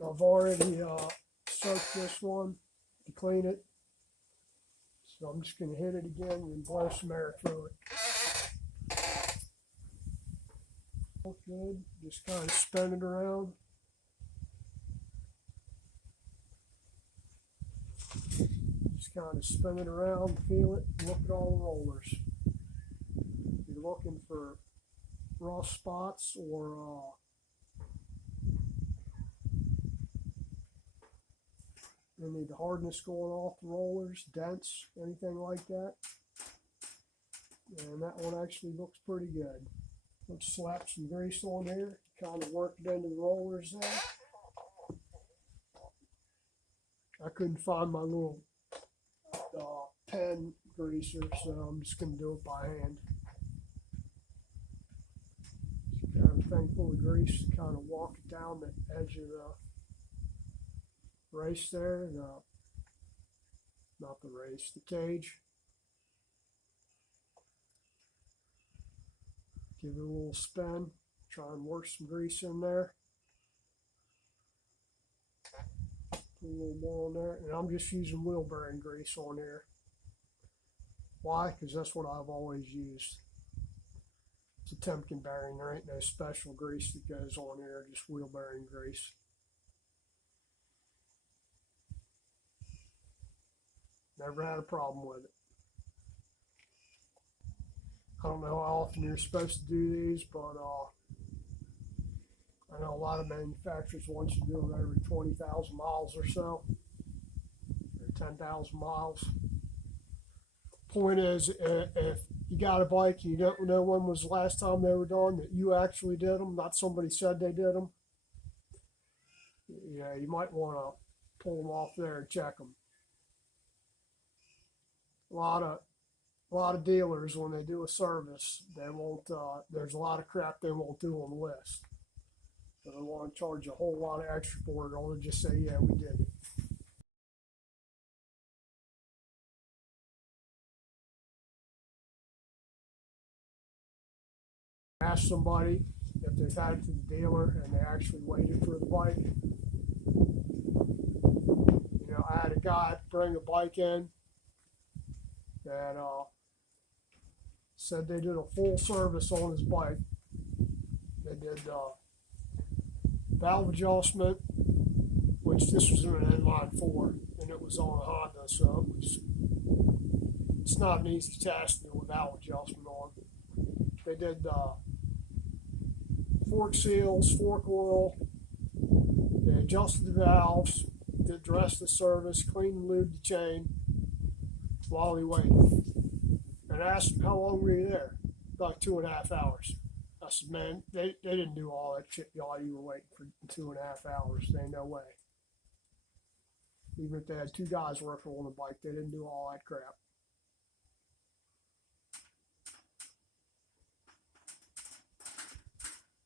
I've already soaked this one to clean it. So I'm just going to hit it again and blow some air through it. Good. Just kind of spin it around. Just kind of spin it around, feel it, look at all the rollers. You're looking for rough spots or any of the hardness going off the rollers, dents, anything like that. And that one actually looks pretty good. Let's slap some grease on here, kind of work it into the rollers there. I couldn't find my little pen greaser, so I'm just going to do it by hand. Just kind of thing full of grease, kind of walk it down the edge of the race there, not the race, the cage. Give it a little spin, try and work some grease in there. Put a little more on there, and I'm just using wheel bearing grease on here. Why? Because that's what I've always used. It's a Temkin bearing, there ain't no special grease that goes on here, just wheel bearing grease. Never had a problem with it. I don't know how often you're supposed to do these, but I know a lot of manufacturers want you to do them every 20,000 miles or so, or 10,000 miles. Point is, if you got a bike and you don't know when was the last time they were done, that you actually did them, not somebody said they did them, yeah, you might want to pull them off there and check them. A lot of dealers, when they do a service, they won't. There's a lot of crap they won't do on the list. So they want to charge a whole lot of extra for it, or they'll just say, "Yeah, we did it." Ask somebody if they've had it to the dealer and they actually waited for the bike. You know, I had a guy bring a bike in that said they did a full service on his bike. They did valve adjustment, which this was in an inline 4, and it was on a Honda, so it's not an easy task to do with valve adjustment on. They did fork seals, fork oil, they adjusted the valves, did the rest of the service, cleaned and lubed the chain while he waited. And I asked him, how long were you there? About 2.5 hours. I said, man, they didn't do all that shit while you were waiting for 2.5 hours. There ain't no way. Even if they had 2 guys working on the bike, they didn't do all that crap.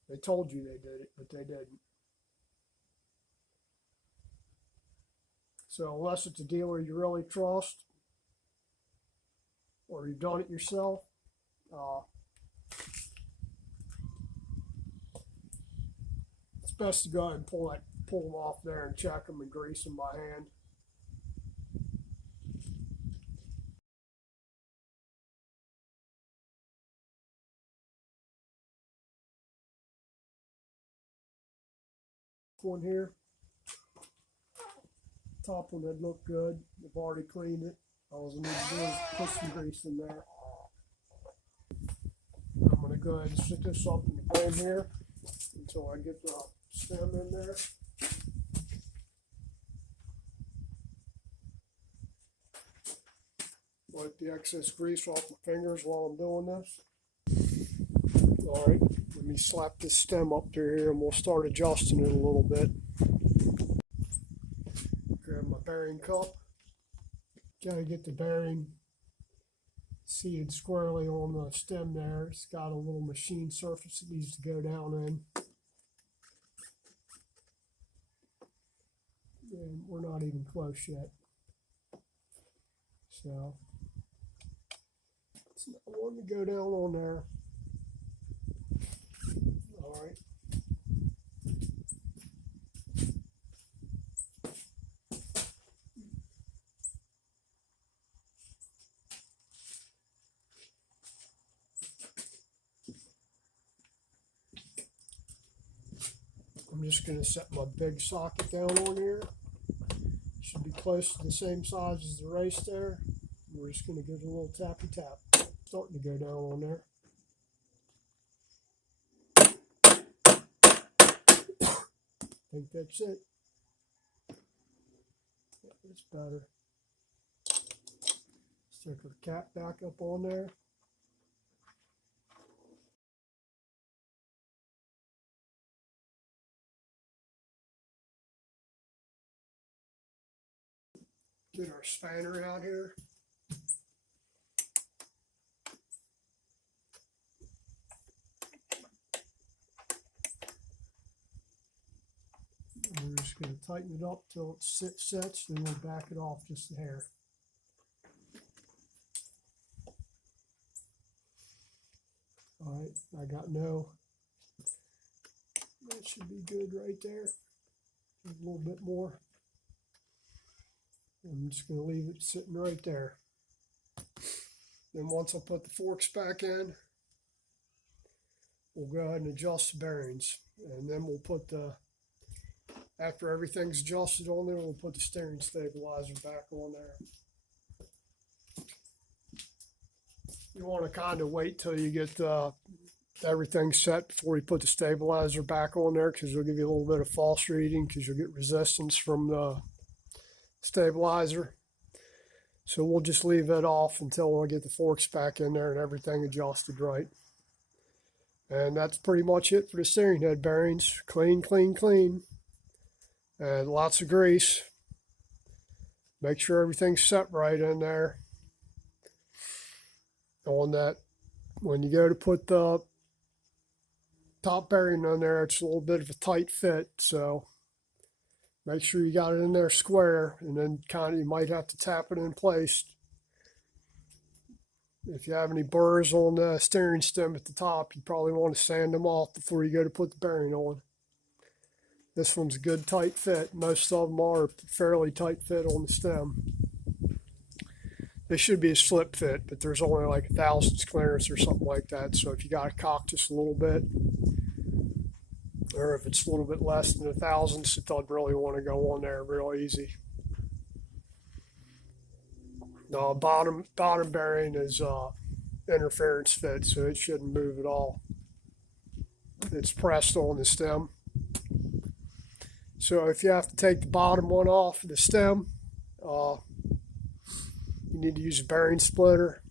They told you they did it, but they didn't. So unless it's a dealer you really trust, or you've done it yourself, it's best to go ahead and pull them off there and check them and grease them by hand. One here, top one that looked good. I've already cleaned it. All I need to do is put some grease in there. I'm going to go ahead and stick this up in the frame here until I get the stem in there. Wipe the excess grease off my fingers while I'm doing this. Alright, let me slap this stem up through here and we'll start adjusting it a little bit. Grab my bearing cup. Gotta get the bearing seated squarely on the stem there. It's got a little machine surface it needs to go down in. And we're not even close yet. So it's not one to go down on there. All right. just going to set my big socket down on here. Should be close to the same size as the race there. We're just going to give it a little tappy tap. Starting to go down on there. I think that's it. It's better. Stick our cap back up on there. Get our spanner out here. And we're just going to tighten it up till it sets, then we'll back it off just a hair. Alright, I got no. That should be good right there. A little bit more. I'm just going to leave it sitting right there. Then once I put the forks back in, we'll go ahead and adjust the bearings. And then we'll put the, after everything's adjusted on there, we'll put the steering stabilizer back on there. You want to kind of wait till you get everything set before you put the stabilizer back on there, because it'll give you a little bit of false reading, because you'll get resistance from the stabilizer. So we'll just leave it off until I get the forks back in there and everything adjusted right. And that's pretty much it for the steering head bearings. Clean, clean, clean. And lots of grease. Make sure everything's set right in there. On that, when you go to put the top bearing on there, it's a little bit of a tight fit, so make sure you got it in there square, and then kind of you might have to tap it in place. If you have any burrs on the steering stem at the top, you probably want to sand them off before you go to put the bearing on. This one's a good tight fit. Most of them are fairly tight fit on the stem. They should be a slip fit, but there's only like 1,000 clearance or something like that. So if you got to cock just a little bit, or if it's a little bit less than 1,000, it doesn't really want to go on there real easy. The bottom bearing is interference fit, so it shouldn't move at all. It's pressed on the stem. So if you have to take the bottom one off the stem, you need to use a bearing splitter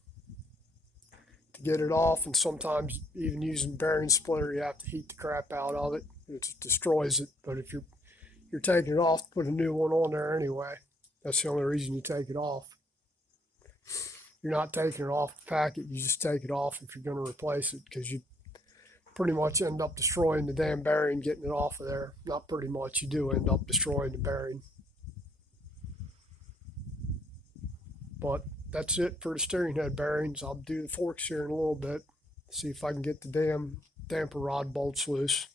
to get it off, and sometimes even using bearing splitter, you have to heat the crap out of it. It destroys it. But if you're taking it off to put a new one on there anyway, that's the only reason you take it off. You're not taking it off the packet, you just take it off if you're going to replace it, because you pretty much end up destroying the damn bearing getting it off of there. Not pretty much, you do end up destroying the bearing. But that's it for the steering head bearings. I'll do the forks here in a little bit, see if I can get the damn damper rod bolts loose.